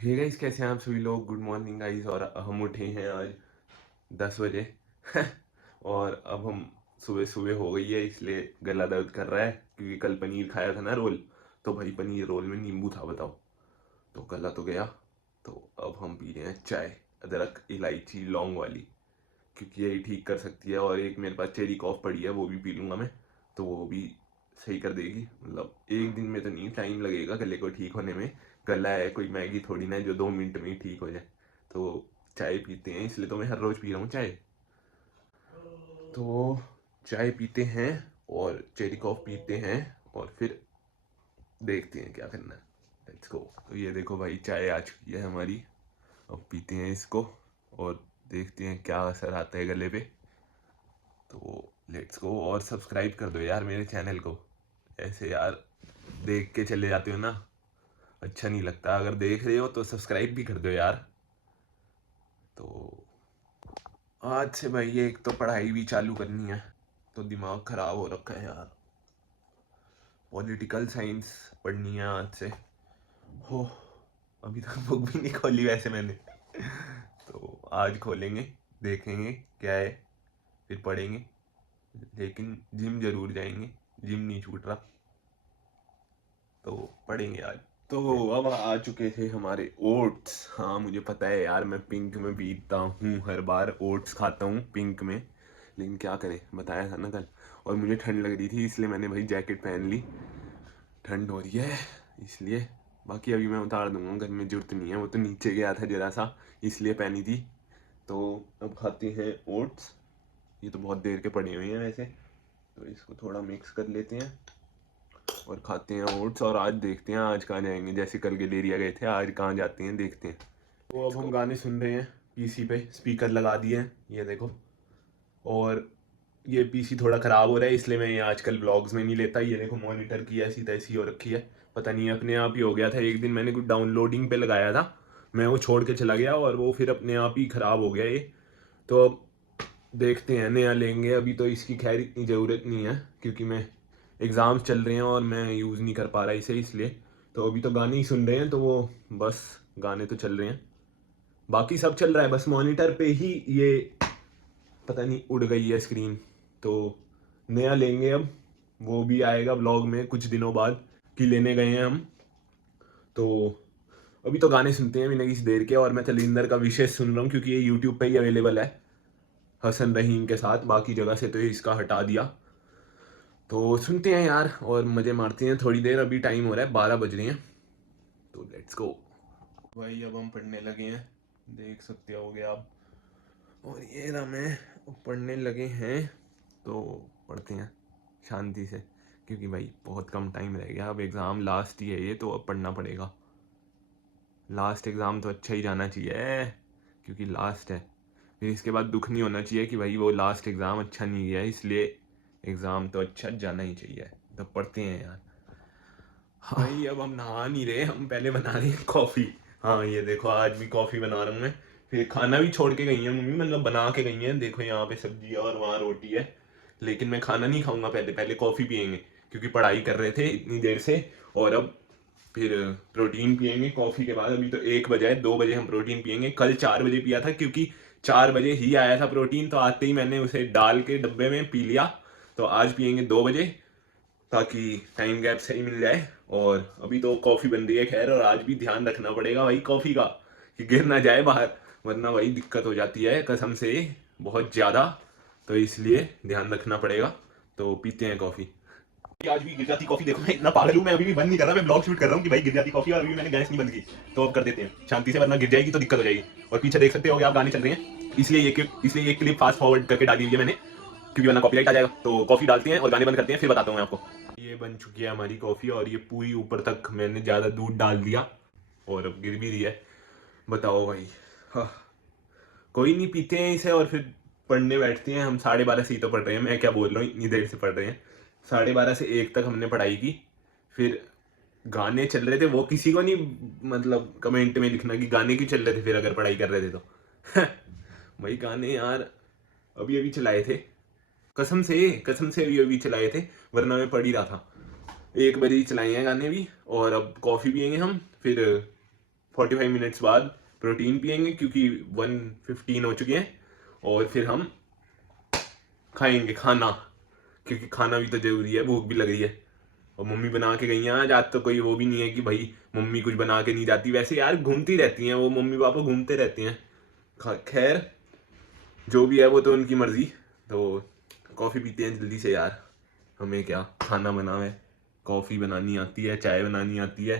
Hey guys, कैसे हैं आप सभी लोग। Good morning guys. और हम उठे हैं आज 10 बजे। और अब हम सुबह सुबह हो गई है, इसलिए गला दर्द कर रहा है क्योंकि कल पनीर खाया था ना, रोल। तो भाई पनीर रोल में नींबू था, बताओ। तो गला तो गया। तो अब हम पी रहे हैं चाय, अदरक इलायची लौंग वाली, क्योंकि यही ठीक कर सकती है। और एक मेरे पास चेरी कॉफ पड़ी है, वो भी पी लूँगा मैं। तो वो भी सही कर देगी। मतलब एक दिन में तो नहीं, टाइम लगेगा गले को ठीक होने में। गला है कोई मैगी थोड़ी ना है जो 2 मिनट में ही ठीक हो जाए। तो चाय पीते हैं, इसलिए तो मैं हर रोज़ पी रहा हूँ चाय। तो चाय पीते हैं और चेरी कॉफ पीते हैं, और फिर देखते हैं क्या करना है। Let's go. तो ये देखो भाई, चाय आ चुकी है हमारी। अब पीते हैं इसको और देखते हैं क्या असर आता है गले पे। तो लेट्स गो। और सब्सक्राइब कर दो यार मेरे चैनल को। ऐसे यार देख के चले जाते हो ना, अच्छा नहीं लगता। अगर देख रहे हो तो सब्सक्राइब भी कर दो यार। तो आज से भाई एक तो पढ़ाई भी चालू करनी है, तो दिमाग खराब हो रखा है यार। पॉलिटिकल साइंस पढ़नी है आज से। हो, अभी तक बुक भी नहीं खोली वैसे मैंने। तो आज खोलेंगे, देखेंगे क्या है, फिर पढ़ेंगे। लेकिन जिम जरूर जाएंगे, जिम नहीं छूट रहा। तो पढ़ेंगे आज। तो अब आ चुके थे हमारे ओट्स। हाँ मुझे पता है यार, मैं पिंक में पीता हूँ, हर बार ओट्स खाता हूँ पिंक में। लेकिन क्या करें, बताया था ना कल। और मुझे ठंड लग रही थी, इसलिए मैंने भाई जैकेट पहन ली। ठंड हो रही है इसलिए। बाकी अभी मैं उतार दूंगा, घर में जरूरत नहीं है। वो तो नीचे गया था जरा सा, इसलिए पहनी थी। तो अब खाते हैं ओट्स। ये तो बहुत देर के पड़े हुए हैं वैसे। तो इसको थोड़ा मिक्स कर लेते हैं और खाते हैं ओट्स। और आज देखते हैं आज कहाँ जाएंगे। जैसे कल गलेरिया गए थे, आज कहाँ जाते हैं देखते हैं। तो अब हम गाने सुन रहे हैं, पीसी पे स्पीकर लगा दिए हैं, ये देखो। और ये पीसी थोड़ा ख़राब हो रहा है, इसलिए मैं ये आजकल व्लॉग्स में नहीं लेता। ये देखो मॉनिटर की ऐसी तैसी हो रखी है, पता नहीं अपने आप ही हो गया था। एक दिन मैंने कुछ डाउनलोडिंग पे लगाया था, मैं वो छोड़ के चला गया और वो फिर अपने आप ही ख़राब हो गया ये। तो अब देखते हैं, नया लेंगे। अभी तो इसकी खैर इतनी ज़रूरत नहीं है, क्योंकि मैं एग्ज़ाम्स चल रहे हैं और मैं यूज़ नहीं कर पा रहा इसे, इसलिए। तो अभी तो गाने ही सुन रहे हैं, तो वो बस गाने तो चल रहे हैं, बाकी सब चल रहा है। बस मॉनिटर पे ही ये पता नहीं उड़ गई है स्क्रीन। तो नया लेंगे अब, वो भी आएगा व्लॉग में कुछ दिनों बाद कि लेने गए हैं हम। तो अभी तो गाने सुनते हैं बिना किसी देर के। और मैं तलिंदर का विशेष सुन रहा हूँ, क्योंकि ये यूट्यूब पे ही अवेलेबल है हसन रहीम के साथ। बाकी जगह से तो ये इसका हटा दिया। तो सुनते हैं यार और मज़े मारते हैं थोड़ी देर। अभी टाइम हो रहा है 12 बज रहे हैं। तो लेट्स गो भाई। अब हम पढ़ने लगे हैं, देख सकते होगे आप। और ये ना मैं पढ़ने लगे हैं, तो पढ़ते हैं शांति से, क्योंकि भाई बहुत कम टाइम रह गया। अब एग्ज़ाम लास्ट ही है ये, तो अब पढ़ना पड़ेगा। लास्ट एग्ज़ाम तो अच्छा ही जाना चाहिए, क्योंकि लास्ट है। फिर इसके बाद दुख नहीं होना चाहिए कि भाई वो लास्ट एग्ज़ाम अच्छा नहीं गया, इसलिए एग्ज़ाम तो अच्छा जाना ही चाहिए। तो पढ़ते हैं यार। हाँ भाई, अब हम नहा नहीं रहे, हम पहले बना रहे हैं कॉफ़ी। हाँ ये देखो, आज भी कॉफ़ी बना रहा हूँ मैं। फिर खाना भी छोड़ के गई है मम्मी, मतलब बना के गई है। देखो यहाँ पे सब्जी है और वहाँ रोटी है। लेकिन मैं खाना नहीं खाऊंगा, पहले पहले कॉफ़ी पियेंगे, क्योंकि पढ़ाई कर रहे थे इतनी देर से। और अब फिर प्रोटीन पियेंगे कॉफ़ी के बाद। अभी तो 1 बजे है, 2 बजे हम प्रोटीन पियेंगे। कल 4 बजे पिया था, क्योंकि 4 बजे ही आया था प्रोटीन, तो आते ही मैंने उसे डाल के डब्बे में पी लिया। तो आज पियेंगे 2 बजे, ताकि टाइम गैप सही मिल जाए। और अभी तो कॉफ़ी बन रही है खैर। और आज भी ध्यान रखना पड़ेगा भाई कॉफ़ी का, कि गिर ना जाए बाहर, वरना भाई दिक्कत हो जाती है कसम से, बहुत ज़्यादा। तो इसलिए ध्यान रखना पड़ेगा। तो पीते हैं कॉफ़ी। आज भी गिर जाती कॉफी। देखो मैं इतना पागल हूँ, मैं अभी भी बंद नहीं कर रहा, मैं ब्लॉग शूट कर रहा हूँ कि भाई गिर जाती कॉफी। और अभी मैंने गैस नहीं बंद की। तो अब कर देते हैं शांति से, वरना गिर जाएगी तो दिक्कत हो जाएगी। और पीछे देख सकते हो आप गाने चल रहे हैं, इसलिए ये क्लिप फास्ट फॉरवर्ड करके डाली हुई है मैंने, क्योंकि वरना कॉपीराइट आ जाएगा। तो कॉफी डालते हैं और गाने बंद करते हैं, फिर बताता हूँ मैं आपको। ये बन चुकी है हमारी कॉफी, और ये पूरी ऊपर तक मैंने ज़्यादा दूध डाल दिया और अब गिर भी रही है। बताओ भाई। हाँ, कोई नहीं, पीते हैं इसे और फिर पढ़ने बैठते हैं। हम 12:30 से ही तो पढ़ रहे हैं, मैं क्या बोल रहा हूँ, इतनी देर से पढ़ रहे हैं। 12:30 से 1 तक हमने पढ़ाई की। फिर गाने चल रहे थे, वो किसी को नहीं, मतलब कमेंट में लिखना कि गाने क्यों चल रहे थे फिर अगर पढ़ाई कर रहे थे तो। भाई गाने यार अभी अभी चलाए थे, कसम से अभी अभी चलाए थे, वरना मैं पढ़ ही रहा था। 1 बजे ही चलाए हैं गाने भी। और अब कॉफ़ी पियेंगे हम, फिर 45 मिनट्स बाद प्रोटीन पियेंगे क्योंकि 1:15 हो चुके हैं, और फिर हम खाएंगे खाना, क्योंकि खाना भी तो जरूरी है, भूख भी लग रही है। और मम्मी बना के गई हैं आज तो कोई वो भी नहीं है कि भाई मम्मी कुछ बना के नहीं जाती, वैसे यार घूमती रहती हैं वो, मम्मी पापा घूमते रहते हैं। खैर जो भी है वो तो उनकी मर्जी। तो कॉफ़ी पीते हैं जल्दी से यार, हमें क्या खाना बनाना है, कॉफ़ी बनानी आती है, चाय बनानी आती है,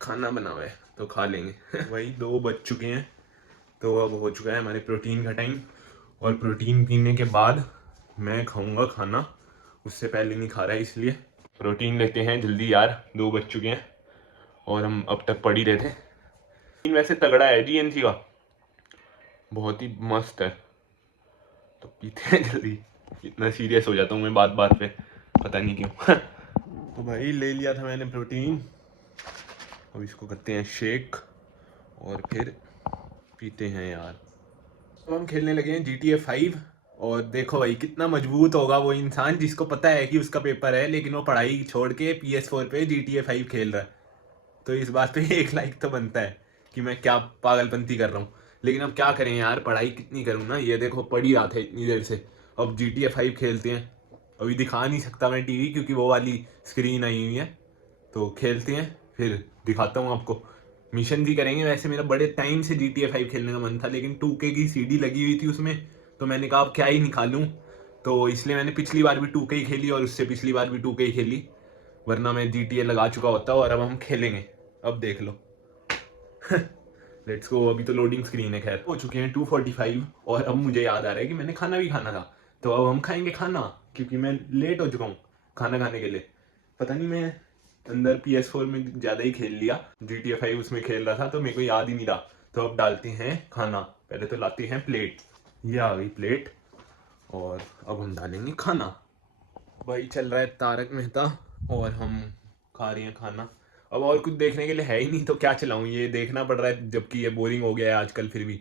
खाना बनाना है तो खा लेंगे। वही 2 बज चुके हैं, तो अब हो चुका है हमारे प्रोटीन का टाइम, और प्रोटीन पीने के बाद मैं खाऊंगा खाना, उससे पहले नहीं खा रहा है, इसलिए प्रोटीन लेते हैं जल्दी यार, 2 बज चुके हैं और हम अब तक पढ़ ही रहे थे। प्रोटीन वैसे तगड़ा है जीएनसी का, बहुत ही मस्त है, तो पीते हैं जल्दी। इतना सीरियस हो जाता हूँ मैं बात बात पे, पता नहीं क्यों। तो भाई ले लिया था मैंने प्रोटीन, अब इसको करते हैं शेक और फिर पीते हैं यार। तो हम खेलने लगे हैं GTA 5, और देखो भाई कितना मजबूत होगा वो इंसान जिसको पता है कि उसका पेपर है लेकिन वो पढ़ाई छोड़ के PS4 पे GTA 5 खेल रहा है। तो इस बात पे 1 लाइक तो बनता है कि मैं क्या पागलपंती कर रहा हूँ। लेकिन अब क्या करें यार, पढ़ाई कितनी करूँ ना, ये देखो पढ़ ही रहा था इतनी देर से। अब GTA 5 खेलते हैं, अभी दिखा नहीं सकता मैं टीवी क्योंकि वो वाली स्क्रीन आई हुई है, तो खेलते हैं फिर दिखाता हूँ आपको। मिशन भी करेंगे, वैसे मेरा बड़े टाइम से GTA 5 खेलने का मन था, लेकिन 2K की CD लगी हुई थी उसमें, तो मैंने कहा अब क्या ही निकालूं, तो इसलिए मैंने पिछली बार भी 2K ही खेली और उससे पिछली बार भी 2K ही खेली, वरना मैं GTA लगा चुका होता। और अब हम खेलेंगे, अब देख लो। Let's go. अभी तो लोडिंग स्क्रीन है, खैर हो चुके हैं 2:45, और अब मुझे याद आ रहा है कि मैंने खाना भी खाना था, तो अब हम खाएंगे खाना, क्योंकि मैं लेट हो चुका हूँ खाना खाने के लिए। पता नहीं, मैं अंदर PS4 में ज़्यादा ही खेल लिया, GTA 5 उसमें खेल रहा था तो मेरे को याद ही नहीं रहा। तो अब डालते हैं खाना, पहले तो लाते हैं प्लेट, ये आ गई प्लेट, और अब हम डालेंगे खाना। भाई चल रहा है तारक मेहता और हम खा रहे हैं खाना। अब और कुछ देखने के लिए है ही नहीं, तो क्या चलाऊं, ये देखना पड़ रहा है, जबकि ये बोरिंग हो गया है आजकल फिर भी,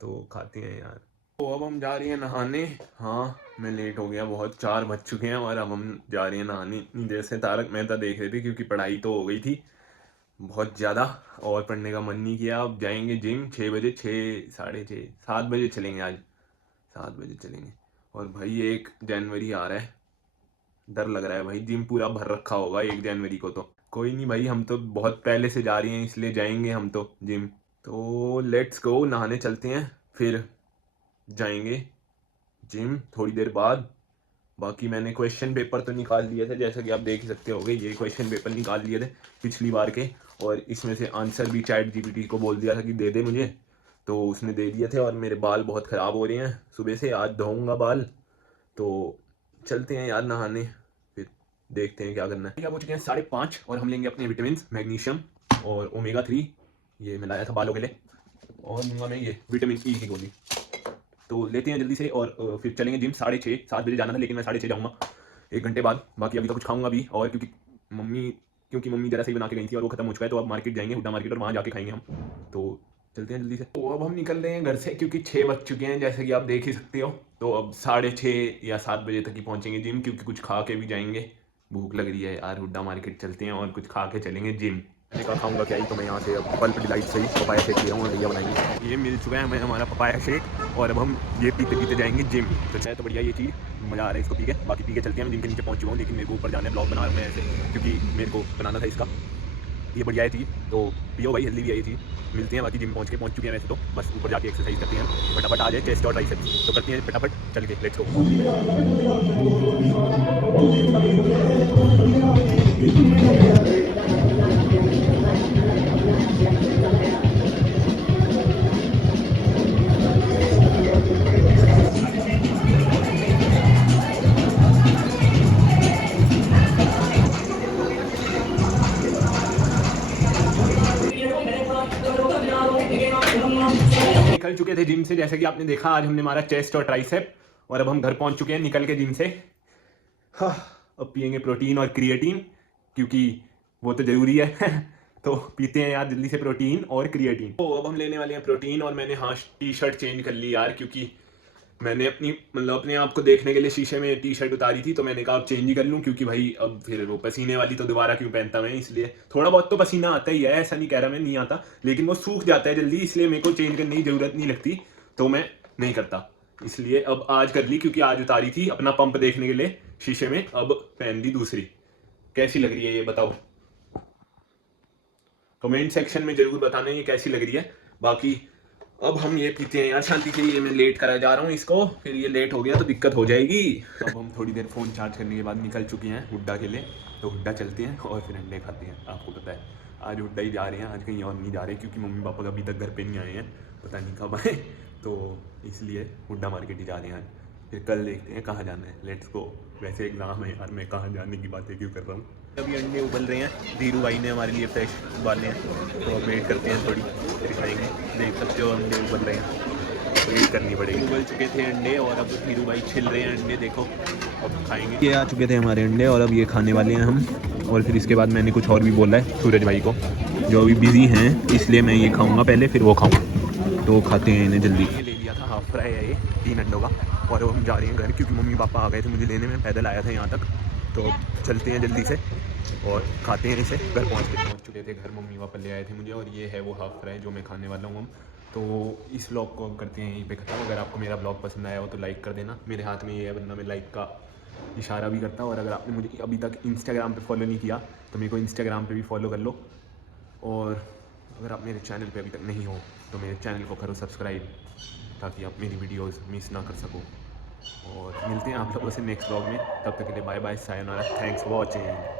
तो खाते हैं यार। तो अब हम जा रहे हैं नहाने। हाँ मैं लेट हो गया बहुत, 4 बज चुके हैं और अब हम जा रहे हैं नहाने। इतनी देर से तारक मेहता देख रहे थे क्योंकि पढ़ाई तो हो गई थी बहुत ज़्यादा, और पढ़ने का मन नहीं किया। अब जाएंगे जिम 6 बजे, 6, साढ़े 6, 7 बजे चलेंगे आज, 7 बजे चलेंगे। और भाई 1 जनवरी आ रहा है, डर लग रहा है भाई, जिम पूरा भर रखा होगा 1 जनवरी को। तो कोई नहीं भाई, हम तो बहुत पहले से जा रही हैं इसलिए जाएंगे हम तो जिम। तो लेट्स गो, नहाने चलते हैं फिर जाएंगे जिम थोड़ी देर बाद। बाकी मैंने क्वेश्चन पेपर तो निकाल लिए थे, जैसा कि आप देख ही सकते होगे, ये क्वेश्चन पेपर निकाल लिए थे पिछली बार के, और इसमें से आंसर भी ChatGPT को बोल दिया था कि दे दे मुझे, तो उसने दे दिए थे। और मेरे बाल बहुत ख़राब हो रहे हैं सुबह से, आज धोऊंगा बाल। तो चलते हैं यार नहाने, फिर देखते हैं क्या करना है। अब हो चुके हैं 5:30 और हम लेंगे अपने विटामिन, मैग्नीशियम और ओमेगा 3, ये मैं लाया था बालों के लिए, और लूँगा मैं ये विटामिन E की गोली। तो लेते हैं जल्दी से और फिर चलेंगे जिम। 6:30 7 बजे जाना था, लेकिन मैं 6:30 जाऊँगा 1 घंटे बाद। बाकी अभी तो कुछ खाऊंगा भी, और क्योंकि मम्मी ज़रा सही बना के गई थी और वो खत्म हो चुका है, तो अब मार्केट जाएंगे, हुड्डा मार्केट, और वहाँ जाके खाएंगे हम। तो चलते हैं जल्दी से। तो अब हम निकल रहे हैं घर से क्योंकि 6 बज चुके हैं, जैसे कि आप देख ही सकते हो। तो अब 6:30 या 7 बजे तक ही पहुँचेंगे जिम, क्योंकि कुछ खा के भी जाएंगे। भूख लग रही है यार, हुड्डा मार्केट चलते हैं और कुछ खा के चलेंगे जिम। मैंने कहा खाऊंगा क्या ही, तो मैं यहाँ से अब पल्प डिलाइट से ही पपाया शेक लिया हूँ, भैया बनाएंगे। ये मिल चुका है हमें हमारा पपाया शेक, और अब हम ये पीते पीते जाएंगे जिम। तो चाहे तो बढ़िया ये चीज़, मज़ा आ रहा है इसको पी के। बाकी पी के चलते हैं, मैं जिम के नीचे पहुँच चुका हूँ, लेकिन मेरे को ऊपर जाना है, ब्लॉग बना रहा हूँ मैं ऐसे, क्योंकि मेरे को बनाना था इसका। ये बढ़िया है चीज़, तो पियो भाई, हेल्दी भी है ये चीज़। मिलते हैं बाकी जिम पहुँच चुके हैं वैसे तो, बस ऊपर जाके एक्सरसाइज करते हैं, फटाफट आ जाए चेस्ट और ट्राइसेप्स, तो करते हैं फटाफट चल के, लेट्स गो। निकल चुके थे जिम से, जैसे कि आपने देखा, आज हमने मारा चेस्ट और ट्राइसेप, और अब हम घर पहुंच चुके हैं निकल के जिम से। हाँ, अब पियेंगे प्रोटीन और क्रिएटिन, क्योंकि वो तो ज़रूरी है। तो पीते हैं यार जल्दी से प्रोटीन और क्रिएटिन। तो अब हम लेने वाले हैं प्रोटीन, और मैंने हाँ टी शर्ट चेंज कर ली यार, क्योंकि मैंने अपने आप को देखने के लिए शीशे में टी शर्ट उतारी थी, तो मैंने कहा अब चेंज ही कर लूँ, क्योंकि भाई अब फिर वो पसीने वाली तो दोबारा क्यों पहनता मैं, इसलिए थोड़ा बहुत तो पसीना आता ही है, ऐसा नहीं कह रहा मैं नहीं आता, लेकिन वो सूख जाता है जल्दी, इसलिए मेरे को चेंज करने की जरूरत नहीं लगती, तो मैं नहीं करता। इसलिए अब आज कर ली, क्योंकि आज उतारी थी अपना पंप देखने के लिए शीशे में, अब पहन ली दूसरी। कैसी लग रही है ये बताओ, कमेंट सेक्शन में जरूर बताना ये कैसी लग रही है। बाकी अब हम ये पीते हैं यार शांति से, ये मैं लेट करा जा रहा हूँ इसको, फिर ये लेट हो गया तो दिक्कत हो जाएगी। अब हम थोड़ी देर फ़ोन चार्ज करने के बाद निकल चुके हैं हुड्डा के लिए, तो हुड्डा चलते हैं और फिर अंडे खाते हैं। आपको पता है आज हुड्डा ही जा रहे हैं, आज कहीं और नहीं जा रहे, क्योंकि मम्मी पापा अभी तक घर पे नहीं आए हैं, पता नहीं कब आए, तो इसलिए हुड्डा मार्केट ही जा रहे हैं आज। फिर कल देखते हैं कहाँ जाना है, लेट्स गो। वैसे एग्ज़ाम है यार, मैं कहाँ जाने की बातें क्यों कर रहा हूँ। अभी अंडे उबल रहे हैं, धीरू भाई ने हमारे लिए फ्रेश उबाले हैं, तो अब वेट करते हैं थोड़ी, फिर खाएंगे। देख सकते हो अंडे उबल रहे हैं, तो वेट करनी पड़ेगी। उबल चुके थे अंडे और अब धीरू भाई छिल रहे हैं अंडे, देखो अब खाएंगे। ये आ चुके थे हमारे अंडे और अब ये खाने वाले हैं हम, और फिर इसके बाद मैंने कुछ और भी बोला है सूरज भाई को, जो अभी बिज़ी हैं, इसलिए मैं ये खाऊँगा पहले फिर वो खाऊँ, तो खाते हैं इन्हें जल्दी। ये ले लिया था हाफ फ्राई है ये 3 अंडों का, और अब हम जा रहे हैं घर, क्योंकि मम्मी पापा आ गए थे मुझे लेने में, पैदल आया था यहाँ तक, तो चलते हैं जल्दी से और खाते हैं इसे। घर पहुँच चुके थे घर, मम्मी पापा ले आए थे मुझे, और ये है वो हाफ फ्राई जो मैं खाने वाला हूँ हम। तो इस व्लॉग को करते हैं यहीं पे खत्म। अगर आपको मेरा व्लॉग पसंद आया हो तो लाइक कर देना, मेरे हाथ में ये है वरना मैं लाइक का इशारा भी करता हूँ। और अगर आपने मुझे अभी तक इंस्टाग्राम पे फॉलो नहीं किया तो मेरे को इंस्टाग्राम पे भी फॉलो कर लो, और अगर आप मेरे चैनल पे अभी तक नहीं हो तो मेरे चैनल को करो सब्सक्राइब, ताकि आप मेरी वीडियोस मिस ना कर सको। और मिलते हैं आप लोगों से नेक्स्ट व्लॉग में, तब तक के लिए bye bye, sayonara, thanks for watching.